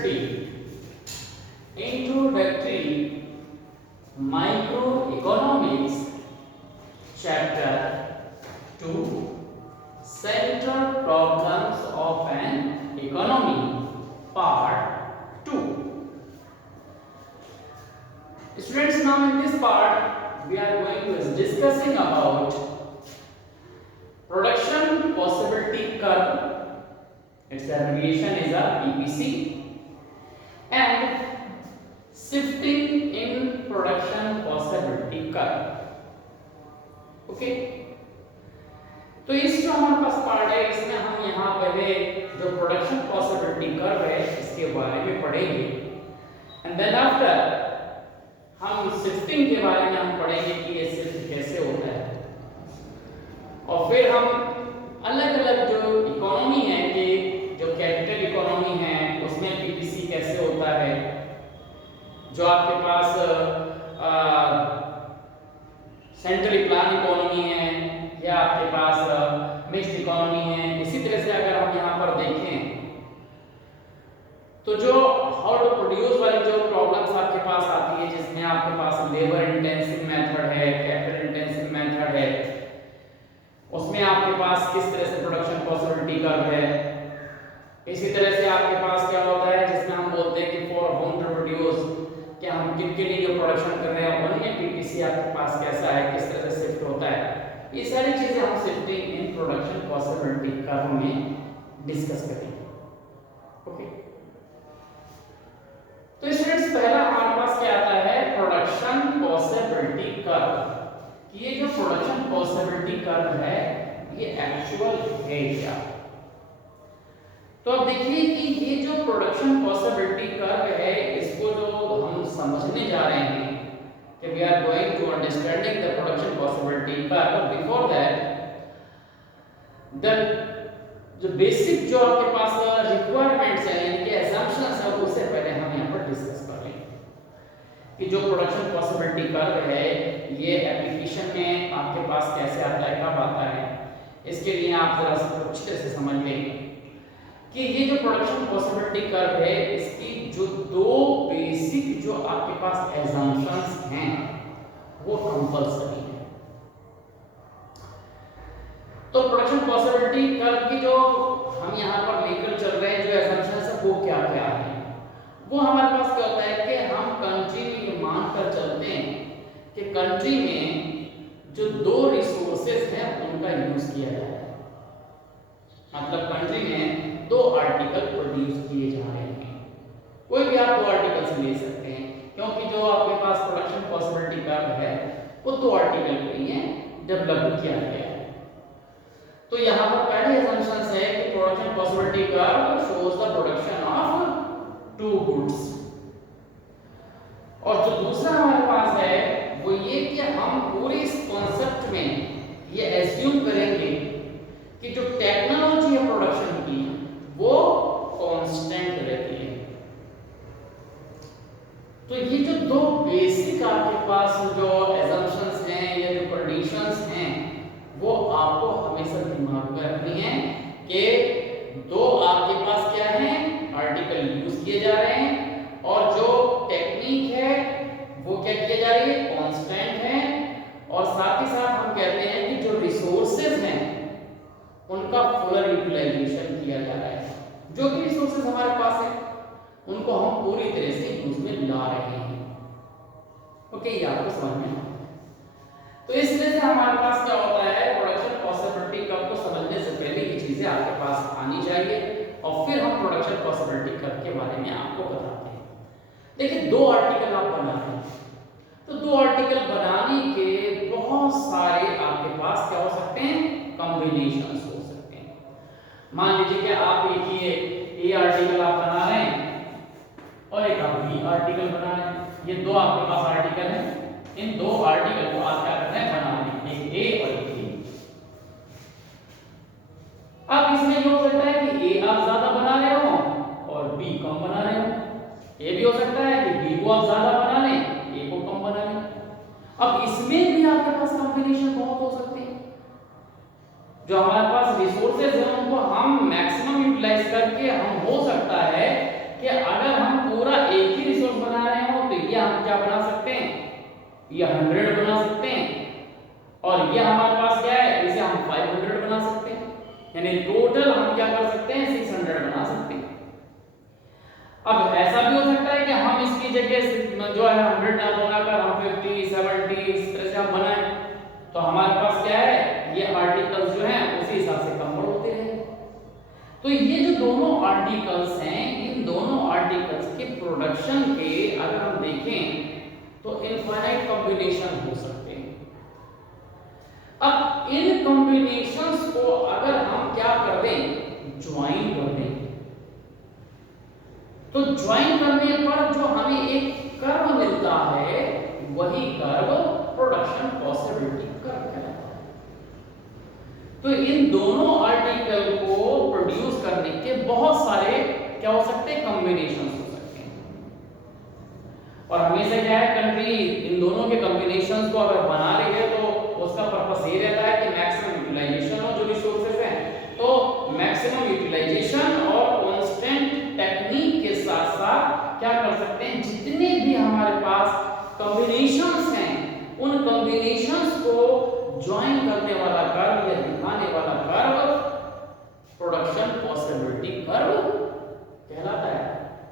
study introductory microeconomics chapter 2 central problems of an economy part 2. Students, now in this part we are going to discussing about production possibility curve. Its abbreviation is a PPC, and shifting in production possibility curve. Okay, तो इस जो हमारे पास part है इसमें हम यहाँ पहले जो प्रोडक्शन पॉसिबिलिटी कर्व है इसके बारे में पढ़ेंगे, एंड देन आफ्टर हम शिफ्टिंग के बारे में हम पढ़ेंगे कि ये शिफ्ट कैसे होता है, और फिर हम अलग अलग जो इकोनॉमी है कि जो कैपिटल इकोनॉमी है उसमें पीपीसी कैसे होता है, जो आपके पास सेंट्रली प्लान इकोनॉमी है या आपके पास मिक्स्ड इकोनॉमी है। इसी तरह से अगर हम यहाँ पर देखें तो जो हाउ टू प्रोड्यूस वाली जो प्रॉब्लम्स आपके पास आती है जिसमें आपके पास लेबर इंटेंसिव मेथड है, कैपिटल इंटेंसिव मेथड है, उसमें आपके पास किस तरह से प्रोडक्शन पॉसिबिलिटी कर्व है। इसी तरह से आपके पास क्या होता है जिसमें हम बोलते हैं कि फॉर होम टू प्रोड्यूस, कि हम किनके लिए जो प्रोडक्शन कर रहे हैं उनमें पीपीसी आपके पास कैसा है, किस तरह से शिफ्ट होता है। ये सारी चीजें हम shifting in production possibility curve में डिस्कस करेंगे। ओके, तो स्टूडेंट्स पहला हमारे पास क्या आता है, प्रोडक्शन पॉसिबिलिटी कर्व। ये जो प्रोडक्शन पॉसिबिलिटी कर्व है ये एक्चुअल है क्या। तो अब देखिए कि ये जो प्रोडक्शन पॉसिबिलिटी कर्व है इसको जो हम समझने जा रहे हैं कि we are going to understanding the production possibility curve, before that the जो बेसिक जो आपके पास रिक्वायरमेंट्स हैं यानी कि असम्पशंस है उससे पहले हम यहाँ पर डिस्कस कर लेंगे कि जो प्रोडक्शन पॉसिबिलिटी कर्व है ये एप्लीकेशन में आपके पास कैसे आता है, कब आता है। इसके लिए आप जरा सा अच्छी तरह से समझ लें कि ये जो प्रोडक्शन पॉसिबिलिटी कर्व है इसकी जो दो बेसिक जो आपके पास assumptions हैं वो कंपल्सरी है। तो प्रोडक्शन पॉसिबिलिटी कर्व की जो हम यहाँ पर लेकर चल रहे हैं जो assumptions है वो क्या क्या है, वो हमारे पास क्या होता है कि हम कंट्री में मानकर चलते हैं कि कंट्री में जो दो रिसोर्सेज हैं उनका यूज किया जाए, मतलब कंट्री में दो आर्टिकल प्रोड्यूस किए जा रहे हैं। कोई भी आप दो आर्टिकल्स ले सकते हैं क्योंकि जो आपके पास प्रोडक्शन पॉसिबिलिटी कर्व है वो दो आर्टिकल के लिए डेवलप किया गया है। तो यहाँ पर पहली असम्पशन है कि production possibility curve shows the production of two goods, और जो दूसरा हमारे पास है वो ये कि हम पूरे इस कॉन्सेप्ट में ये एज्यूम करेंगे कि जो टेक्नोलॉजी है प्रोडक्शन की वो कांस्टेंट रहती है। तो ये जो दो बेसिक आपके पास जो assumptions हैं या जो कंडीशंस हैं वो आपको हमेशा दिमाग में रखनी है कि दो आपके पास क्या है, आर्टिकल यूज किए जा रहे हैं और जो टेक्निक है वो क्या किया जा रही है, कांस्टेंट है, और साथ ही साथ हम कहते हैं कि जो रिसोर्सेज हैं उनका फुल यूटिलाइजेशन किया जा रहा है। जो भी रिसोर्सेज हमारे पास है उनको हम पूरी तरह से यूज में ला रहे हैं। ओके, ये आपको समझ में आया। तो इस तरह से हमारे पास क्या होता है, प्रोडक्शन पॉसिबिलिटी कर्व को समझने से पहले ये चीजें आपके पास आनी चाहिए और फिर हम प्रोडक्शन पॉसिबिलिटी कर्व के बारे में आपको बताते हैं। देखिए, दो आर्टिकल आप बना रहे हैं तो दो आर्टिकल बनाने के बहुत सारे आपके पास क्या हो सकते हैं, कॉम्बिनेशंस हो सकते हैं। मान लीजिए कि आप एक ही ए आर्टिकल आप बना रहे हैं और एक आप बी आर्टिकल बना रहे हैं। ये दो आपके पास आर्टिकल हैं, इन दो आर्टिकल को आप क्या कर रहे हैं, बना रहे हैं, एक ए और एक बी। अब इसमें ये हो सकता है कि ए आप ज्यादा बना रहे हो और बी कम बना रहे हो। ये भी हो सकता है कि बी को आप ज्यादा बना लें, ए को कम बना लें। अब इसमें भी आपके पास कॉम्बिनेशन बहुत हो सकते हैं। जो हमारे पास रिसोर्सेज हैं उनको हम मैक्सिमम यूटिलाइज करके हम हो सकता है कि अगर हम पूरा एक ही रिसोर्स बना रहे हो तो ये हम क्या बना सकते हैं, ये 100 बना सकते हैं, और ये हमारे पास क्या है, इसे हम 500 बना सकते हैं, यानी टोटल हम क्या कर सकते हैं, 600 बना सकते हैं। अब ऐसा भी हो सकता है कि हम इसकी जगह जो है 100 ना बनाकर हम 50 70 इस तरह से हम बनाएं, तो हमारे पास क्या है, ये आर्टिकल्स जो हैं उसी हिसाब से कम होते हैं। तो ये जो दोनों आर्टिकल्स हैं, इन दोनों आर्टिकल्स के प्रोडक्शन के अगर हम देखें तो इनफाइनाइट कॉम्बिनेशन हो सकते हैं। अब इन कॉम्बिनेशंस को अगर हम क्या कर दें, ज्वाइन कर दें, तो ज्वाइन करने पर जो हमें एक कर्व मिलता है वही कर्व प्रोडक्शन पॉसिबिलिटी कर्व कहलाता है। तो इन दोनों आर्टिकल को प्रोड्यूस करने के बहुत सारे क्या हो सकते हैं, कॉम्बिनेशंस हो सकते हैं, और हमेशा क्या है, कंट्री इन दोनों के कॉम्बिनेशंस को अगर बना रही है तो उसका पर्पस ये रहता है कि मैक्सिमम यूटिलाइजेशन हो जो रिसोर्सेज हैं। तो मैक्सिमम यूटिलाइजेशन और कांस्टेंट टेक्निक के साथ साथ क्या कर सकते हैं, जितने भी हमारे पास कॉम्बिनेशंस हैं उन कॉम्बिनेशंस को ज्वाइन करने वाला कर्व या दिखाने वाला कर्व प्रोडक्शन पॉसिबिलिटी कर्व कहलाता है।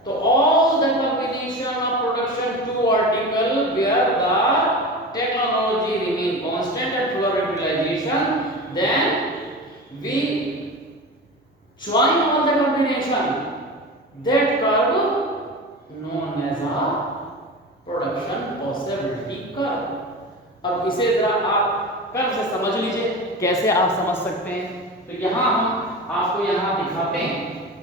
तो all the combination of production two article where the technology remain constant at lower utilization, then we join all the combination, that curve known as a production possibility curve। अब इसे जरा आप curve से समझ लीजिए, कैसे आप समझ सकते हैं। तो यहाँ हम आपको यहाँ दिखाते हैं,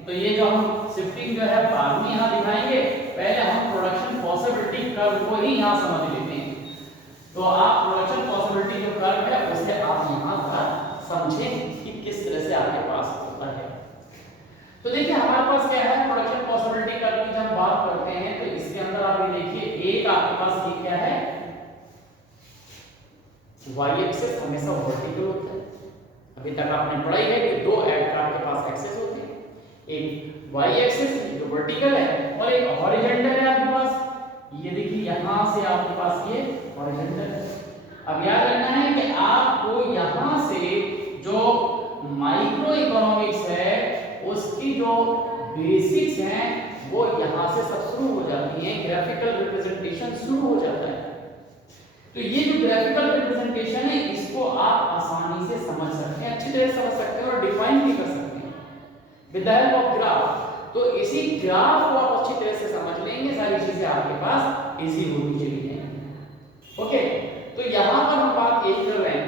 तो ये जो हम शिफ्टिंग जो है बाद में यहाँ दिखाएंगे, पहले हम प्रोडक्शन पॉसिबिलिटी कर्व को ही यहाँ समझ लेते हैं। तो आप प्रोडक्शन पॉसिबिलिटी जो कर्व है उसे आप यहाँ पर समझें कि किस तरह से आपके पास होता है। तो देखिए हमारे पास क्या है, प्रोडक्शन पॉसिबिलिटी कर्व की जब बात करते हैं तो इसके अंदर आप ये देखिए, एक आपके पास ये क्या है, y एक्सिस हमेशा वर्टिकल होता है। अभी तक आपने पढ़ाई है कि दो आपके पास एक्सिस होते हैं, एक y एक्सिस जो वर्टिकल है और एक हॉरिजॉन्टल है आपके पास। ये देखिए यहां से आपके पास ये हॉरिजॉन्टल है। अब याद रखना है कि आपको यहां से जो माइक्रो इकोनॉमिक्स है उसकी जो बेसिक्स हैं वो यहां से सब शुरू हो जाती हैं, ग्राफिकल रिप्रेजेंटेशन शुरू हो जाता है। तो ये जो ग्राफिकल रिप्रेजेंटेशन है इसको आप आसानी से समझ सकते हैं, अच्छी तरह समझ सकते हैं और डिफाइन भी कर सकते हैं with the help of graph. तो इसी ग्राफ को आप अच्छी तरह से समझ लेंगे, सारी चीजें आपके पास इजी होती चली जाएंगी। ओके, तो यहां पर हम बात यही कर रहे हैं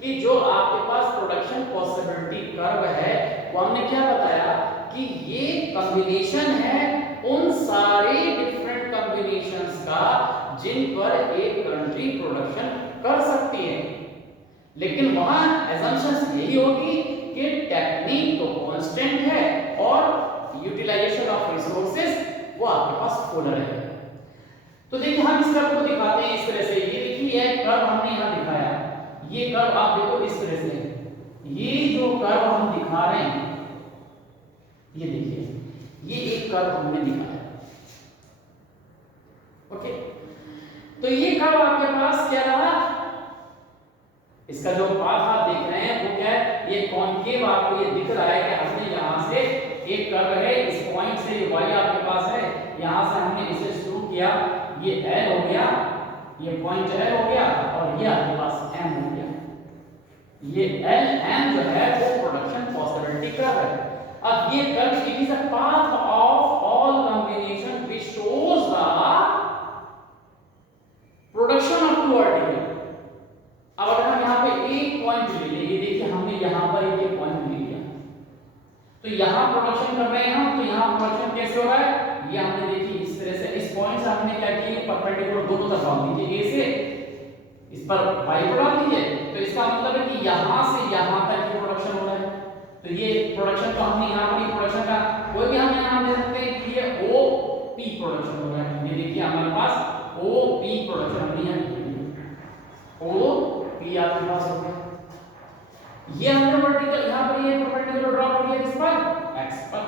कि जो आपके पास प्रोडक्शन पॉसिबिलिटी कर्व है वो हमने क्या बताया कि ये कॉम्बिनेशन है उन सारे डिफरेंट कॉम्बिनेशंस का जिन पर एक कंट्री प्रोडक्शन कर सकती है, लेकिन वहां असम्पशंस यही होगी कि टेक्निक तो कांस्टेंट है और यूटिलाइजेशन ऑफ रिसोर्सेज वो आपके पास फुल रहेगा। तो देखिए हम इस कर्व को दिखाते हैं इस तरह से। ये देखिए ये कर्व हमने यहां दिखाया, ये कर्व आप देखो इस तरह से, ये जो कर्व हम दिखा रहे हैं ये देखिए ये एक कर्व हमने दिखाया। ओके, तो ये कर्व आपके पास क्या रहा, इसका जो पाथ आप देख रहे हैं वो क्या है, ये कॉनकेव आपको ये दिख रहा है कि हमने यहां से एक कर्व है, इस पॉइंट से ये y आपके पास है, यहां से हमने इसे शुरू किया, ये L हो गया, ये पॉइंट L हो गया और ये आपके पास M हो गया। ये L M जो है वो प्रोडक्शन पॉसिबिलिटी कर्व है। अब ये curve it is a path of all combination which shows the production of two article. अब अगर हम यहां पे एक पॉइंट ले लें, ये देखिए हमने यहां पर एक पॉइंट ले लिया, तो यहां प्रोडक्शन कर रहे हैं हम, तो यहां प्रोडक्शन कैसे हो रहा है, ये हमने देखी इस तरह से, इस पॉइंट से हमने क्या किया, परपेंडिकुलर दोनों तरफ बांध दीजिए, ए से इस पर y बढ़ा दीजिए, तो इसका मतलब है कि यहां से यहां तक ये प्रोडक्शन हो रहा है। तो ये प्रोडक्शन तो हमने यहां पर प्रोडक्शन का कोई भी हम नाम दे सकते हैं कि ये OP प्रोडक्शन हो रहा है। ये देखिए हमारे पास OP प्रोडक्शन हमने यहां किया, OP आपके पास हो गया। ये हमने वर्टिकल यहां पर ये परपेंडिकुलर ड्रॉ किया किस पर, x पर,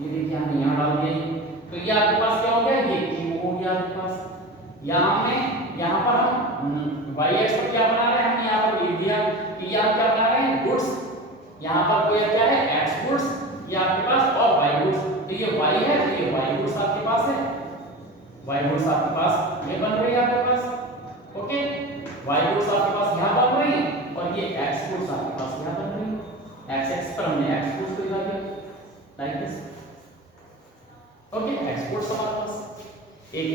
ये देखिए हमने यहां डाल दिया, तो ये आपके पास क्या हो गया, ये Q हो गया आपके पास। यहाँ पर हम y एक्स पर क्या बना रहे हैं, हमने यहाँ पर लिख दिया कि ये आप क्या बना रहे हैं, गुड्स। यहाँ पर कोई क्या है, x गुड्स, ये आपके पास, और y गुड्स। तो ये y है, तो ये y गुड्स आपके पास है, y गुड्स आपके पास ये बन रही है आपके पास। ओके, y गुड्स आपके पास यहाँ बन रही है, और ये x गुड्स आपके पास यहाँ बन रही है। x पर हमने x गुड्स को लिखा दिया like this. Okay, x goods हमारे पास एक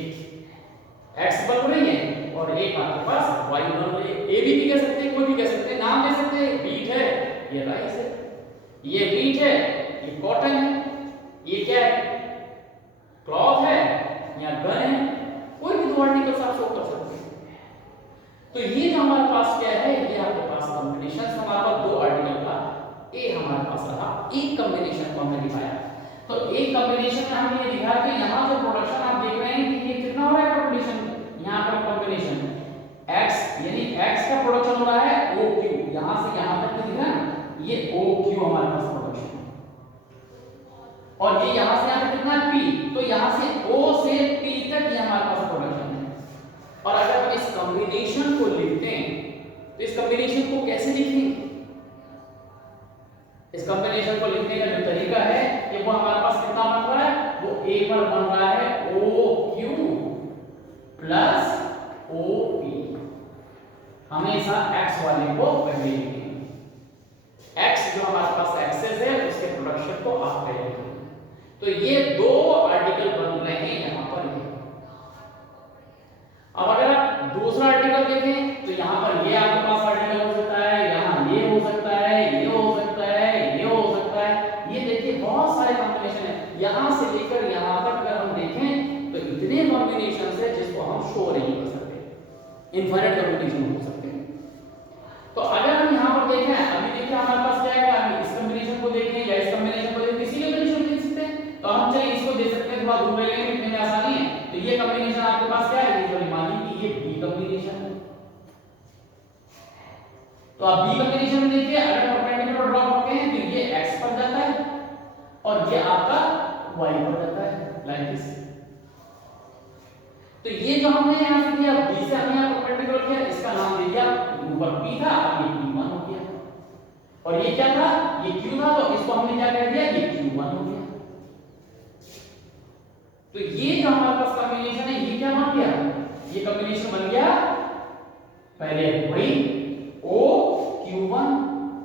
x बन रही है और एक आपके पास y बन रही है। ए भी कह सकते हैं, कोई भी कह सकते हैं, नाम दे सकते हैं। व्हीट है, ये राइस है, ये व्हीट है, ये कॉटन है, ये क्या है, क्लॉथ है या गन है, कोई भी दो आर्टिकल्स आप शो कर सकते हैं। तो ये जो हमारे पास क्या है, ये आपके पास कॉम्बिनेशन हमारे पास दो आर्टिकल का ए हमारे पास रहा, एक कॉम्बिनेशन को हमने दिखाया। तो एक कॉम्बिनेशन में हमने ये दिखाया कि यहाँ जो प्रोडक्शन आप देख रहे हैं कि ये कितना हो रहा है कॉम्बिनेशन, यहाँ पर कॉम्बिनेशन x यानी x का प्रोडक्शन हो रहा है OQ, यहाँ से यहाँ तक दिख रहा है ये OQ हमारे पास प्रोडक्शन, और ये यहाँ से यहाँ तक कितना है P, तो यहाँ से O से P तक ये हमारे पास प्रोडक्शन है। और अगर हम इस कॉम्बिनेशन को लिखते हैं तो इस कॉम्बिनेशन को कैसे लिखेंगे, इस कॉम्बिनेशन को लिखने का जो तरीका है कि वो हमारे पास कितना बन रहा है, वो A पर बन रहा है OQ प्लस OP। हमेशा x वाले को पहले लिखेंगे, x जो हमारे पास एक्सेस है उसके प्रोडक्शन को आप पहले लिखेंगे। तो ये दो आर्टिकल बन रहे हैं यहाँ पर। अब अगर आप दूसरा आर्टिकल देखें तो यहाँ पर ये आपके पास आर्टिकल हो सकता है, यहाँ ये हो सकता है, ये हो सकता है, ये हो सकता है। ये देखिए बहुत सारे कॉम्बिनेशन है, यहाँ से लेकर यहाँ तक अगर हम देखें तो इतने कॉम्बिनेशन है जिसको हम शो नहीं कर सकते, इनफाइनाइट कॉम्बिनेशन हो सकते हैं। तो अगर हम यहाँ पर देखें, अभी देखिए हमारे पास क्या है, अभी इस कॉम्बिनेशन को देखें या इस कॉम्बिनेशन को देखें, किसी भी कॉम्बिनेशन को देख सकते हैं। तो हम चलिए इसको दे सकते हैं, थोड़ा दूर रहेंगे, लिखने में आसानी है। तो ये कॉम्बिनेशन आपके पास क्या है, ये जो मान ली कि ये बी कॉम्बिनेशन है। तो आप बी कॉम्बिनेशन में देखिए, अगर परपेंडिकुलर ड्रॉ करते हैं तो ये x पर जाता है और ये आपका y पर जाता है लाइक दिस। तो ये जो हमने यहां से किया, b से हमने यहां परपेंडिकुलर किया, इसका नाम दे दिया, ऊपर p था, अब ये p1 हो गया, और ये क्या था, ये q था, तो इसको हमने क्या कर दिया, ये q1 हो गया। तो ये जो हमारे पास कॉम्बिनेशन है, ये क्या बन गया, ये कॉम्बिनेशन बन गया, पहले वही OQ1,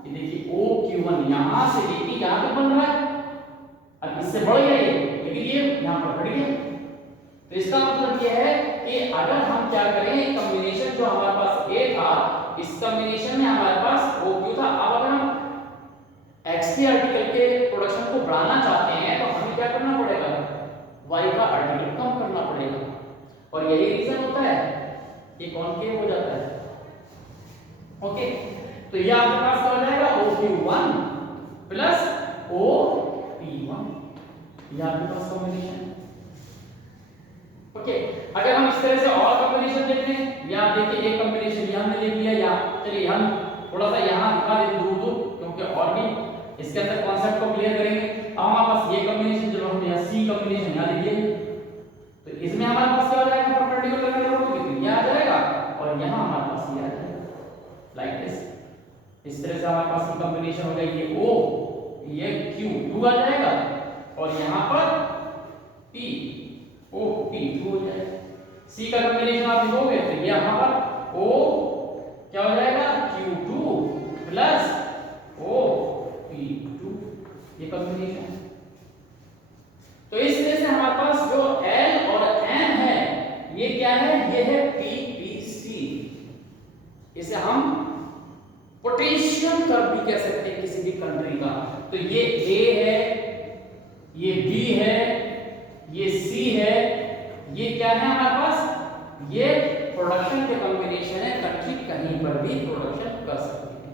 ये देखिए OQ1 यहां से लेके यहां तक बन रहा है, अब इससे बढ़ गया ये, लेकिन ये यहां पर बढ़ गया। तो इसका मतलब ये है कि अगर हम क्या करें, कॉम्बिनेशन जो हमारे पास A था, इस कॉम्बिनेशन में हमारे पास OQ था। अब अगर हम X के आर्टिकल के प्रोडक्शन को बढ़ाना चाहते हैं तो हमें क्या करना पड़ेगा, Y का आर्टिकल कम करना पड़ेगा, और यही रीजन होता है ये कॉनकेव हो जाता है। ओके, तो ये आपके पास क्या हो जाएगा, OQ1 प्लस OP1, ये आपके पास कॉम्बिनेशन है। ओके, अगर हम इस तरह से और कॉम्बिनेशन देखते हैं, या देखिए एक कॉम्बिनेशन ये हमने लिख लिया, या चलिए हम थोड़ा सा यहाँ दिखा देते दूर दूर, क्योंकि और भी इसके अंदर कॉन्सेप्ट को क्लियर करेंगे। अब हमारे पास ये कॉम्बिनेशन जो हमने यहाँ C कॉम्बिनेशन यहाँ लिख लिया, तो इसमें हमारे पास क्या हो जाएगा, परपेंडिकुलर करके तो ये आ जाएगा, और यहाँ हमारे पास ये आ जाएगा लाइक दिस। इस तरह से हमारे पास की कॉम्बिनेशन हो जाएगी, ये O, ये Q2 आ जाएगा, और यहाँ पर P OP2 हो जाएगा। C का कॉम्बिनेशन आप लिखोगे तो ये यहाँ पर O क्या हो जाएगा, Q2 प्लस OP2, ये कॉम्बिनेशन है। तो इस तरह से हमारे पास जो L और M है, ये क्या है, ये है PPC। इसे हम पोटेंशियल कर्व भी कह सकते हैं किसी भी कंट्री का। तो ये A है, ये B है, ये C है, ये क्या है हमारे पास, ये प्रोडक्शन के कॉम्बिनेशन है। कंट्री कहीं पर भी प्रोडक्शन कर सकती है,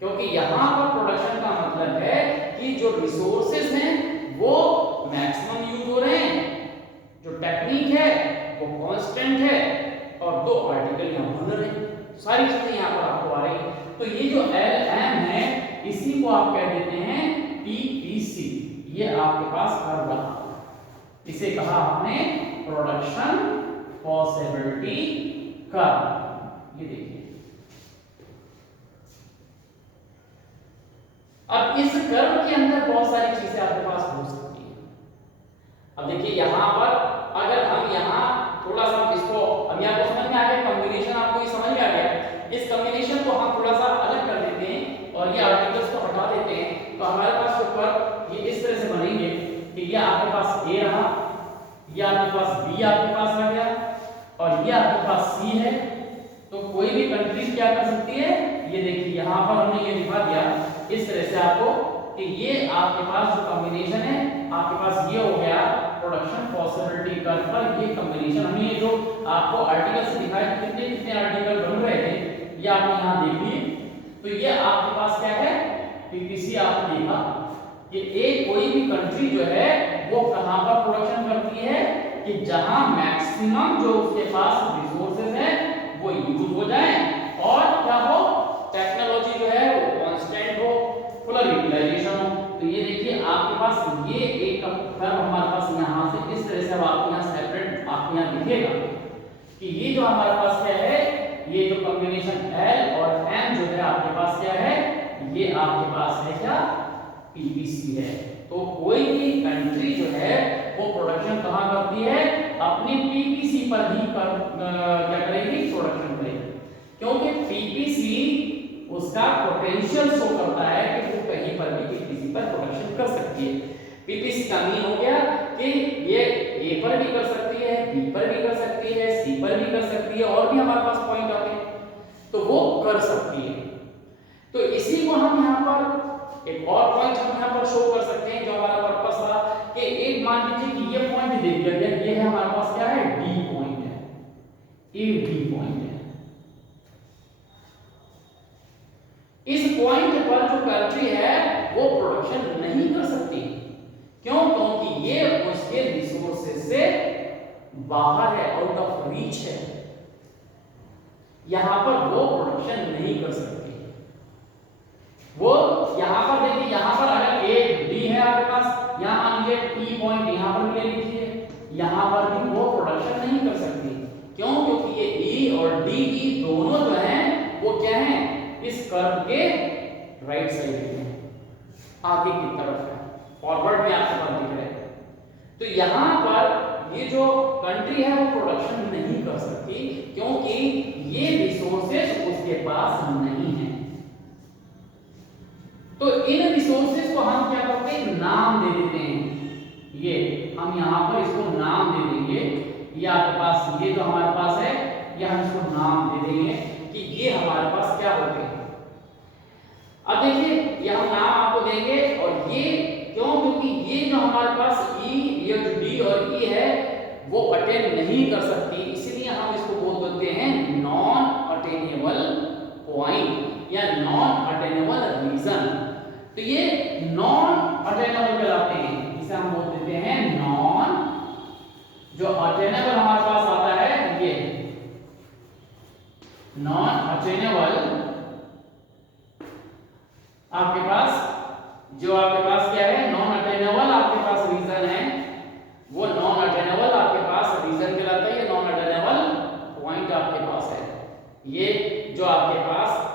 क्योंकि यहां पर प्रोडक्शन का मतलब है कि जो रिसोर्सेज हैं वो मैक्सिमम यूज हो रहे हैं, जो टेक्निक है वो कांस्टेंट है, और दो आर्टिकल यहां बन रहे हैं, सारी चीजें यहां पर आपको आ रही हैं। तो ये जो LM है, इसी को आप कह देते हैं PPC। ये आपके पास कर्व रहा, इसे कहा आपने प्रोडक्शन पॉसिबिलिटी कर्व। ये देखिए, अब इस कर्व के अंदर बहुत सारी चीजें आपके पास हो सकती है। अब देखिए यहां पर अगर हम यहां थोड़ा सा इसको, अब आपको समझ में आ गया कॉम्बिनेशन, आपको ये समझ में आ गया। इस कॉम्बिनेशन को हम थोड़ा सा अलग कर देते हैं और ये आर्टिकल्स को हटा देते हैं, तो हमारे पास जो कर्व ये इस तरह से बनेंगे कि ये आपके पास ए रहा, ये आपके पास बी आपके पास आ गया और ये आपके पास सी है। तो कोई भी कंट्री क्या कर सकती है, ये देखिए यहां पर हमने ये लिखा दिया इस तरह से आपको कि ये आपके पास जो कॉम्बिनेशन है आपके पास ये हो गया प्रोडक्शन पॉसिबिलिटी कर्व पर ये कॉम्बिनेशन। हमने ये जो आपको आर्टिकल से दिखाया कितने कितने आर्टिकल बन रहे थे ये आपने यहां देख लिए। तो ये आपके पास क्या है, पीपीसी आपने देखा कि एक कोई भी कंट्री जो है वो कहां पर प्रोडक्शन करती है कि जहां मैक्सिमम जो उसके पास रिसोर्सेज है वो यूज हो जाए और क्या हो, टेक्नोलॉजी जो है वो कांस्टेंट हो, फुल यूटिलाइजेशन हो। तो ये देखिए आपके पास ये एक कर्व हमारे पास यहां से इस तरह से अब आपको यहां सेपरेट आपको यहां दिखेगा कि ये जो हमारे पास क्या है, ये जो कॉम्बिनेशन L और M जो है आपके पास क्या है, ये आपके पास है क्या, पीपीसी है। तो कोई भी कंट्री जो है वो प्रोडक्शन कहां करती है, अपनी पीपीसी पर ही क्या करेगी, प्रोडक्शन करेगी। क्योंकि पीपीसी उसका पोटेंशियल शो करता है कि वो कहीं पर भी पीपीसी पर प्रोडक्शन कर सकती है। पीपीसी का मीन हो गया कि ये ए पर भी कर सकती है, बी पर भी कर सकती है, सी पर भी कर सकती है और भी हमारे पास पॉइंट आते हैं तो वो कर सकती है। तो इसी को हम यहाँ पर एक और पॉइंट हम यहाँ पर शो कर सकते हैं जो हमारा पर्पस था कि एक मान लीजिए कि ये पॉइंट दे दिया गया, ये है हमारे पास क्या है, डी पॉइंट है, ए डी पॉइंट है। इस पॉइंट पर जो कंट्री है वो प्रोडक्शन नहीं कर सकती। क्यों? क्योंकि ये उसके रिसोर्सेज से बाहर है, आउट ऑफ रीच है, यहां पर वो प्रोडक्शन नहीं कर सकती। वो यहां पर देखिए, यहां पर अगर ए बी है आपके पास, यहां मान लीजिए ई पॉइंट यहां पर ले लीजिए, यहां पर भी वो प्रोडक्शन नहीं कर सकती। क्यों? क्योंकि ये ई और डी ई दोनों जो हैं वो क्या हैं, इस कर्व के राइट साइड में आगे की तरफ है, फॉरवर्ड में आपके पास दिख रहे हैं। तो यहां पर ये जो कंट्री है वो प्रोडक्शन नहीं कर सकती क्योंकि ये रिसोर्सेज उसके पास नहीं है। तो इन रिसोर्सेज को हम क्या करते हैं, नाम दे देते हैं। ये हम यहां पर इसको नाम दे देंगे, ये आपके पास ये जो हमारे पास है ये हम इसको नाम दे देंगे कि ये हमारे पास क्या होते हैं। अब देखिए ये हम नाम आपको देंगे और ये क्यों, क्योंकि ये जो हमारे पास ई, ये जो डी और ई है वो अटेन नहीं कर सकती, इसलिए हम इसको बोल देते हैं नॉन अटेनेबल पॉइंट या नॉन अटेनेबल रीजन। तो ये नॉन अटेनेबल कहलाते हैं, इसे हम बोल देते हैं नॉन, जो अटेनेबल हमारे पास आता है ये नॉन अटेनेबल आपके पास, जो आपके पास क्या है, नॉन अटेनेबल आपके पास रीजन है, वो नॉन अटेनेबल आपके पास रीजन कहलाता है, ये नॉन अटेनेबल पॉइंट आपके पास है। ये जो आपके पास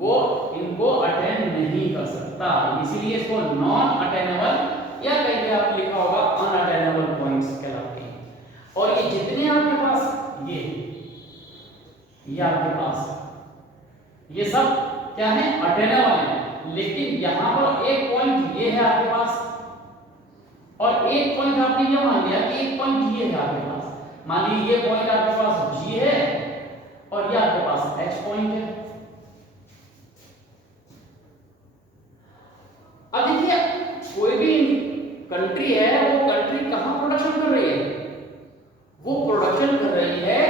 वो इनको अटेन नहीं कर सकता, इसीलिए इसको नॉन अटेनेबल या कहीं पे आप लिखा होगा अनअटेनेबल पॉइंट्स कहलाते हैं। और ये जितने आपके पास ये आपके पास ये सब क्या है, अटेनेबल है। लेकिन यहां पर एक पॉइंट ये है आपके पास और एक पॉइंट आपने ये मान लिया कि एक पॉइंट ये है आपके पास। मान लीजिए ये पॉइंट आपके पास G है और ये आपके पास H पॉइंट है। अब देखिए कोई भी कंट्री है वो कंट्री कहां प्रोडक्शन कर रही है, वो प्रोडक्शन कर रही है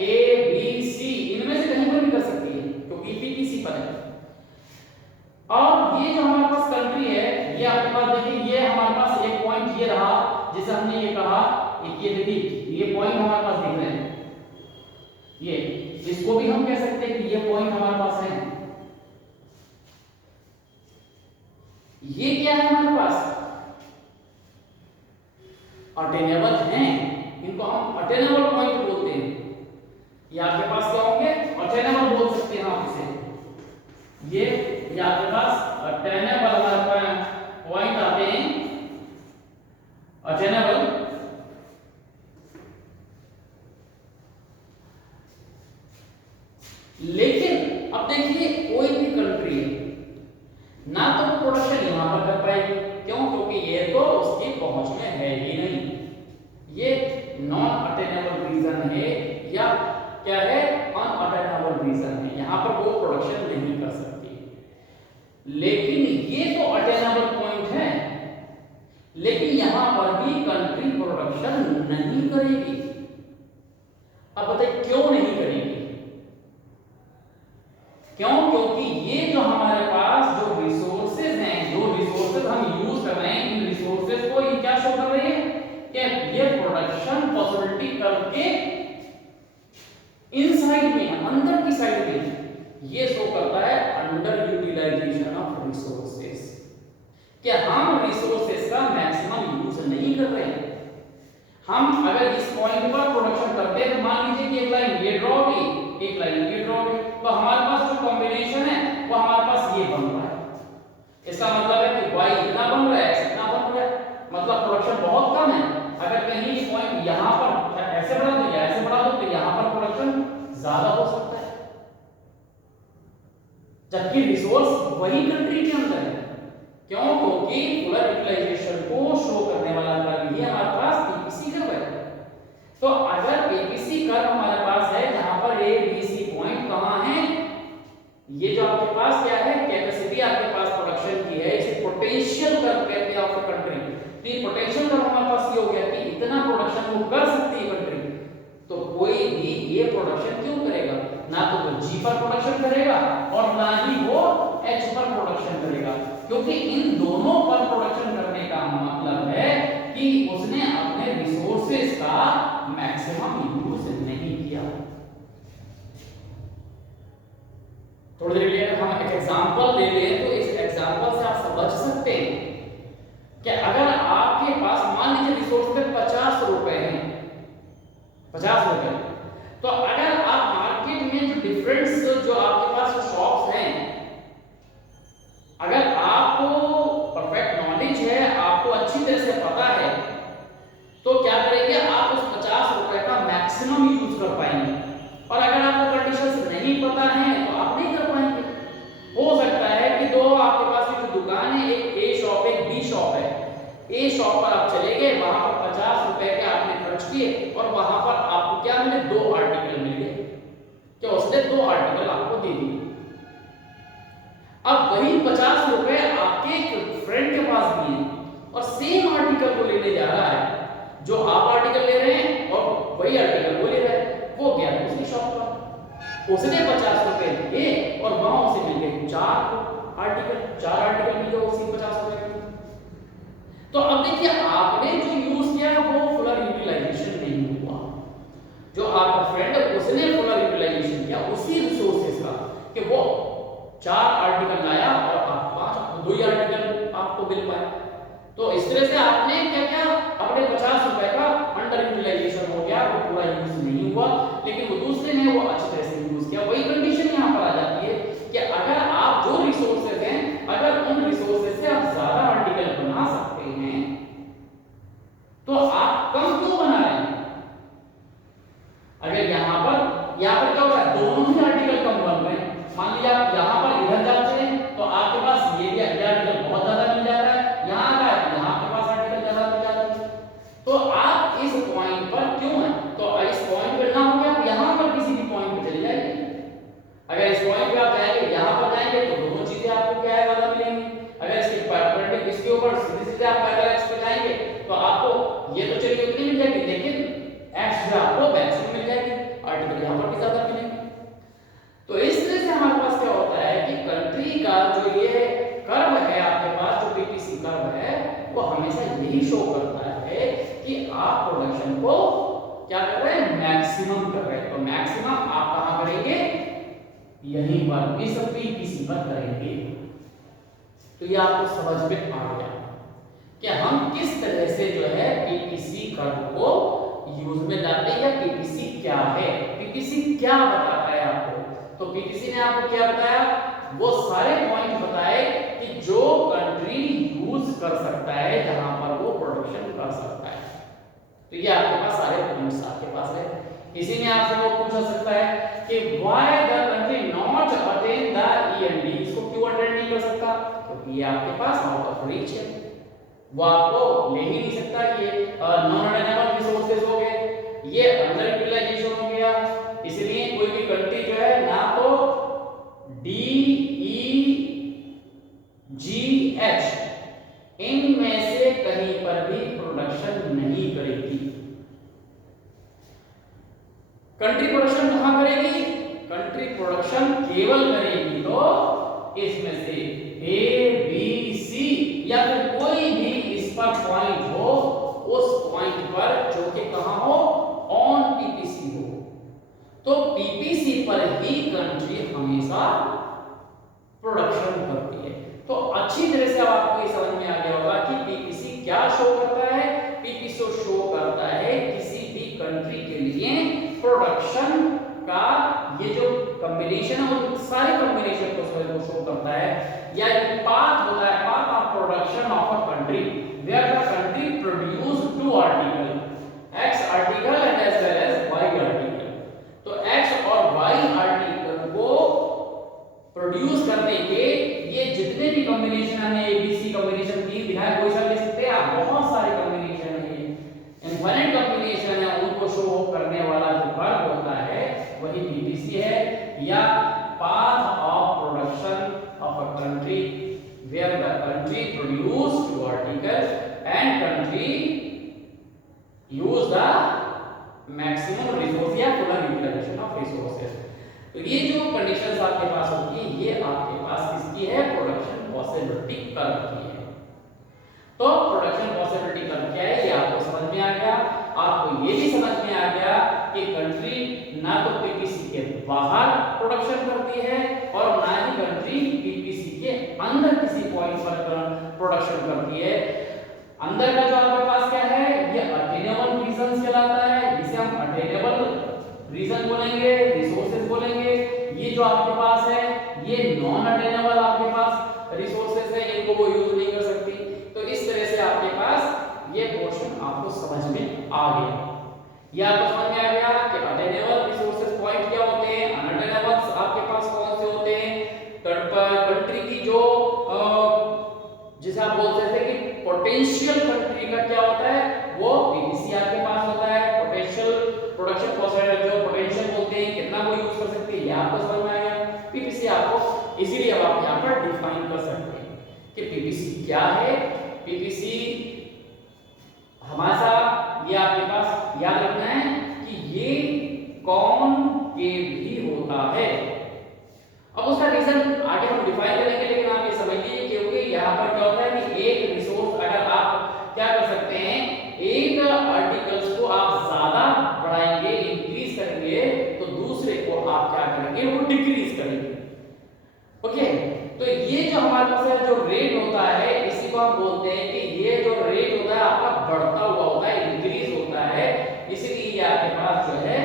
A B C, इनमें से कहीं पर भी कर सकती है क्योंकि पीपीसी पर है। और ये जो हमारे पास कंट्री है ये आपके पास देखिए, ये हमारे पास एक पॉइंट ये रहा जिसे हमने ये कहा, एक ये देखिए ये पॉइंट हमारे पास दिख रहे हैं, ये इसको भी हम कह सकते हैं कि ये पॉइंट हमारे पास है। ये क्या है हमारे पास, अटेनेबल हैं, इनको हम अटेनेबल पॉइंट बोलते हैं। ये आपके पास क्या होंगे, अटेनेबल बोल सकते हैं आप इसे। ये आपके पास अटेनेबल हमारे पॉइंट आते हैं, अटेनेबल। लेकिन अब देखिए कोई भी कंट्री है ना तो प्रोडक्शन यहां पर कर पाएगी, क्यों? क्योंकि ये तो उसकी पहुंच में है ही नहीं, ये नॉन अटेनेबल रीजन है या क्या है, अनअटेनेबल रीजन है, यहां पर वो प्रोडक्शन नहीं कर सकती। लेकिन ये तो अटेनेबल पॉइंट है, लेकिन यहां पर भी कंट्री प्रोडक्शन नहीं करेगी। अब बताइए क्यों नहीं करेगी? क्यों? क्योंकि ये जो हमारे पास जो रिसोर्सेज हैं, जो रिसोर्सेज हम यूज कर रहे हैं, इन रिसोर्सेज को ये क्या शो कर रहे हैं कि ये प्रोडक्शन पॉसिबिलिटी करके इनसाइड में, अंदर की साइड में ये शो करता है अंडर यूटिलाइजेशन ऑफ रिसोर्सेज, कि हम रिसोर्सेज का मैक्सिमम यूज नहीं कर रहे हैं। हम अगर इस पॉइंट पर प्रोडक्शन करते हैं, तो मान लीजिए कि एक लाइन ये ड्रॉ हुई, एक लाइन ये ड्रॉ हुई, तो हमारे पास जो कॉम्बिनेशन है वो हमारे पास ये बन रहा है। इसका मतलब है कि y इतना बन रहा है, x इतना बन रहा है, मतलब प्रोडक्शन बहुत कम है। अगर कहीं ये पॉइंट यहां पर ऐसे बढ़ा दो या ऐसे बढ़ा दो तो यहां पर प्रोडक्शन ज्यादा हो सकता है, जबकि रिसोर्स वही कंट्री के अंदर है। क्यों? क्योंकि फुलर यूटिलाइजेशन को शो करने वाला कर्व ये हमारे पास पीपीसी कर्व है। तो अगर पीपीसी कर्व हमारे पास है जहां पर ए बी सी पॉइंट कहां है, ये जो आपके पास क्या है, कैपेसिटी आपके पास प्रोडक्शन की है, इसे पोटेंशियल कर्व कहते हैं ऑफ कंट्री। तो ये पोटेंशियल कर्व हमारे पास ये हो गया कि इतना प्रोडक्शन वो कर सकती है कंट्री, तो कोई भी ये प्रोडक्शन क्यों करेगा? ना तो वो जी पर प्रोडक्शन करेगा और ना ही वो एच पर प्रोडक्शन करेगा, क्योंकि इन दोनों पर प्रोडक्शन करने का मतलब है कि उसने अपने रिसोर्सेज का मैक्सिमम यूज नहीं किया। थोड़ी देर लिए हम एक एग्जांपल ले लें, तो इस एग्जांपल से आप समझ सकते हैं कि अगर आपके पास मान लीजिए रिसोर्स पे 50 रुपए हैं, 50 रुपए, तो अगर आप मार्केट में जो डिफरेंस जो आपके पास शॉप्स हैं, अगर आपको परफेक्ट नॉलेज है, आपको अच्छी तरह से पता है, तो क्या करेंगे आप उस 50 रुपए का मैक्सिमम यूज कर पाएंगे। और अगर आपको कंडीशंस नहीं पता है तो आप नहीं कर पाएंगे। हो सकता है कि दो आपके पास की जो दुकान है, एक ए शॉप एक बी शॉप है, ए शॉप पर आप चले गए, वहां पर 50 रुपए के आपने खर्च किए और वहां पर आपको क्या मिले, 2 आर्टिकल मिल गए, क्या उसने 2 आर्टिकल आपको दे दिए। अब वही 50 रुपए आपके एक फ्रेंड के पास भी है और सेम आर्टिकल को लेने जा रहा है, जो आप आर्टिकल ले रहे हैं और वही आर्टिकल वो ले रहा है। वो गया दूसरी शॉप पर, उसने 50 रुपए दिए और वहां उसे मिल गए 4 आर्टिकल मिल गए उसी 50 रुपए में। तो अब देखिए आपने जो यूज किया वो फुलर यूटिलाइजेशन नहीं हुआ, जो आपका फ्रेंड है उसने फुलर यूटिलाइजेशन किया उसी रिसोर्सेज का, कि वो 4 आर्टिकल लाया और आप 2 ही आर्टिकल आपको मिल पाए। तो इस तरह से आपने क्या किया, अपने 50 रुपए का अंडर यूटिलाइजेशन हो गया, वो पूरा यूज नहीं हुआ, लेकिन वो दूसरे ने वो अच्छी तरह से यूज किया। वही कंडीशन यहां पर आ जाती है कि अगर आप जो रिसोर्सेज हैं, अगर उन रिसोर्सेज से आप ज्यादा आर्टिकल बना सकते हैं तो आप कम क्यों बना रहे हैं? अगर यहां पर क्या हो रहा है, दोनों ही आर्टिकल कम बन रहे हैं। मान लीजिए आप यहां पर इधर जाते हैं तो आपके पास ये भी आर्टिकल बहुत ज्यादा मिल जाता है, यहां का यहां आपके पास आर्टिकल ज्यादा मिल जाता है। तो आप इस पॉइंट पर क्यों हैं, तो इस पॉइंट पर ना हो गया, आप यहां पर किसी भी पॉइंट पे चले जाइए। अगर इस पॉइंट पे आप जाएंगे, यहां पर जाएंगे तो दोनों चीजें आपको क्या है, ज्यादा मिलेंगी। अगर इसके परपेंडिकुलर इसके ऊपर सीधे आप पैरेलल एक्स पे जाएंगे तो आपको ये तो चलिए उतनी मिल जाएगी, लेकिन एक्स जो आपको मैक्सिमम मिल जाएगी, आर्टिकल यहां पर भी ज्यादा मिलेंगे। तो इस तरह से हमारे पास क्या होता है कि कंट्री का जो ये कर्व है आपके पास, जो पीपीसी कर्व है, वो हमेशा यही शो करता है कि आप प्रोडक्शन को क्या कर रहे हैं, मैक्सिमम कर रहे हैं। तो मैक्सिमम आप कहां करेंगे, यहीं पर इस पीपीसी पर करेंगे। तो ये आपको समझ में आ गया कि हम किस तरह से जो है पीपीसी कर्व को यूज में लाते हैं या पीपीसी क्या है, पीपीसी क्या बताता है आपको। तो पीपीसी ने आपको क्या बताया, वो सारे पॉइंट बताए कि जो कंट्री यूज कर सकता है जहां पर वो प्रोडक्शन कर सकता है। तो ये आपके पास सारे पॉइंट्स आपके पास है। इसी में आपसे वो पूछा सकता है कि why the country not attain the end, इसको क्यों अटेंड नहीं कर सकता, क्योंकि ये आपके पास आउट ऑफ रीच है, वो आपको ले ही नहीं सकता। ये नॉन रिन्यूएबल रिसोर्सेज हो गए, ये अंडर यूटिलाइजेशन हो गया, इसलिए कोई भी कंट्री जो है ना तो डी ई जी एच इनमें से कहीं पर भी प्रोडक्शन नहीं करेगी। कंट्री प्रोडक्शन कहां करेगी, कंट्री प्रोडक्शन केवल करेगी तो इसमें से ए बी सी या फिर कोई भी इस पर पॉइंट हो, उस पॉइंट पर जो कि कहां हो, ऑन पीपीसी हो। तो पीपीसी पर ही कंट्री हमेशा प्रोडक्शन करती है। तो अच्छी तरह से अब आपको ये समझ में आ गया होगा कि पीपीसी क्या शो करता है। पीपीसी शो करता है किसी भी कंट्री के लिए प्रोडक्शन का ये जो कॉम्बिनेशन है, वो सारे कॉम्बिनेशन को शो करता है, या पाथ होता है, path of production of a country where the country produce two article, X article and as well as Y article. तो एक्स और वाई आर्टिकल को प्रोड्यूस करने के ये जितने भी कॉम्बिनेशन है, एबीसी कॉम्बिनेशन 3 दिखाए, कोई सा ले सकते हैं आप, बहुत सारे कॉम्बिनेशन है, इनफाइनाइट कॉम्बिनेशन है, उनको शो करने वाला जो कर्व होता है वही पीपीसी है, या path of production of a country where the country produce two articles and country use the maximum resource या फुल यूटिलाइजेशन ऑफ रिसोर्सेज। तो ये जो कंडीशंस आपके पास होती है, ये आपके पास किसकी है, प्रोडक्शन पॉसिबिलिटी कर्व की है। तो प्रोडक्शन पॉसिबिलिटी कर्व क्या है, ये आपको समझ में आ गया। आपको ये भी समझ में आ गया कि कंट्री ना तो पीपीसी के बाहर प्रोडक्शन करती है और ना ही कंट्री पीपीसी के अंदर किसी पॉइंट पर प्रोडक्शन करती है। अंदर का जो आपके पास क्या है, ये अटेनेबल रीजंस कहलाता है, जिसे हम अटेनेबल रीजन बोलेंगे, रिसोर्सेज बोलेंगे। ये जो आपके पास है, ये नॉन अटेनेबल आपके पास रिसोर्सेज है, इनको वो यूज नहीं कर सकती। तो इस तरह से आपके पास ये पोर्शन आपको समझ में आ गया। ये आपको समझ में आ गया कि अटेनेबल रिसोर्सेज पॉइंट क्या होते हैं, अनअटेनेबल आपके पास कौन से होते हैं। कंट्री की जो जिसे आप बोल सकते हैं कि पोटेंशियल कंट्री का क्या होता है, वो पीपीसी आपके पास होता है। पोटेंशियल प्रोडक्शन पॉसिबिलिटी जो पोटेंशियल बोलते हैं, कितना वो यूज कर सकते हैं, ये आपको समझ में आ गया। पीपीसी आपको इजीली अब आप यहां पर डिफाइन कर सकते हैं कि पीपीसी क्या है। पीपीसी हमारा ये आपके पास याद रखना है कि ये कॉनकेव भी होता है। अब उसका रीजन आगे हम डिफाइन करेंगे, लेकिन आप ये समझिए क्योंकि यहाँ पर क्या होता है कि एक रिसोर्स अगर आप क्या कर सकते हैं, एक आर्टिकल्स को आप ज्यादा बढ़ाएंगे, इंक्रीज करेंगे, तो दूसरे को आप क्या करेंगे, वो डिक्रीज करेंगे। ओके, तो ये जो हमारे पास जो रेट होता है, इसी को हम बोलते हैं कि ये जो रेट होता है आपका बढ़ता हुआ होता है, इंक्रीज होता है। इसलिए ये आपके पास जो है,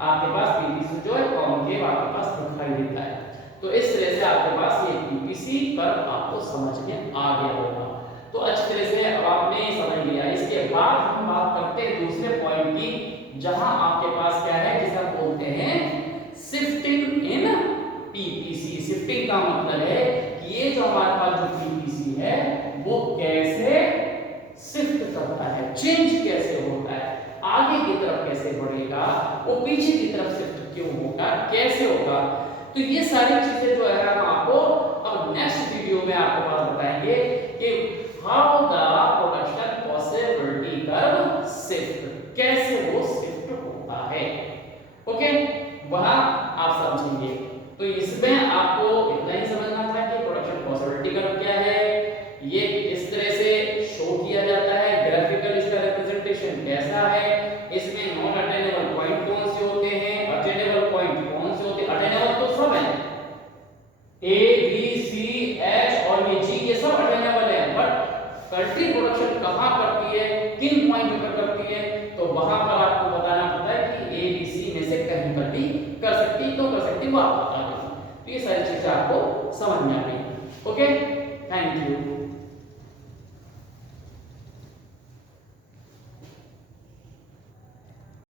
आपके पास पीपीसी जो है कॉनकेव आपके पास दिखाई देता है। तो इस तरह से आपके पास ये पीपीसी कर्व आपको समझ में आ गया होगा। तो अच्छी तरह से अब आपने समझ लिया। इसके बाद हम बात करते हैं दूसरे पॉइंट की, जहां आपके पास क्या है, जिसे हम बोलते हैं शिफ्टिंग इन पीपीसी। शिफ्टिंग का मतलब है कि ये जो हमारे पास जो पीपीसी है वो कैसे शिफ्ट करता है, चेंज कैसे होता है, आगे की तरफ कैसे बढ़ेगा, वो पीछे की तरफ शिफ्ट क्यों होगा, कैसे होगा। तो ये सारी चीजें जो है हम आपको अब नेक्स्ट वीडियो में आपके पास बताएंगे कि how the production possibility curve shift, कैसे वो शिफ्ट होता है। ओके, वहां आप समझेंगे। तो इसमें आपको इतना ही समझना था कि प्रोडक्शन पॉसिबिलिटी कर्व क्या है, ये इस तरह से शो किया जाता है, ग्राफिकल इसका रिप्रेजेंटेशन कैसा है, इसमें नॉन अटेनेबल पॉइंट कौन से होते हैं, अटेनेबल पॉइंट कौन से होते हैं। अटेनेबल तो सब है, ए बी सी एच और ये जी, ये सब अटेनेबल है, बट फैक्ट्री प्रोडक्शन कहाँ करती है, किन पॉइंट पर करती है, तो वहां पर आपको बताना पड़ता है कि ए बी सी में से कहीं पर भी कर सकती, तो कर सकती वो आप बता दें। तो ये सारी चीजें आपको समझ में आ गई। Okay, thank you.